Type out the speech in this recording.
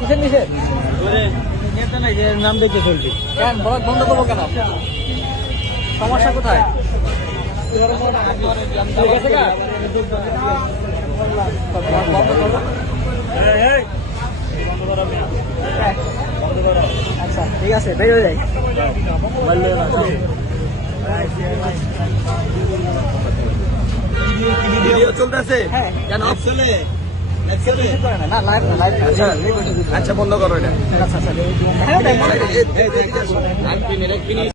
কিসের নিচে নাম দেখে চলবি কেন বন্ধ করবো কেন? সমস্যা কোথায়? আচ্ছা ঠিক আছে বের হয়ে যাই। ভিডিও চলতেছে? হ্যাঁ কেন অফ চলে? না লাইভ না লাইভ। আচ্ছা বন্ধ করো এটা। আচ্ছা আচ্ছা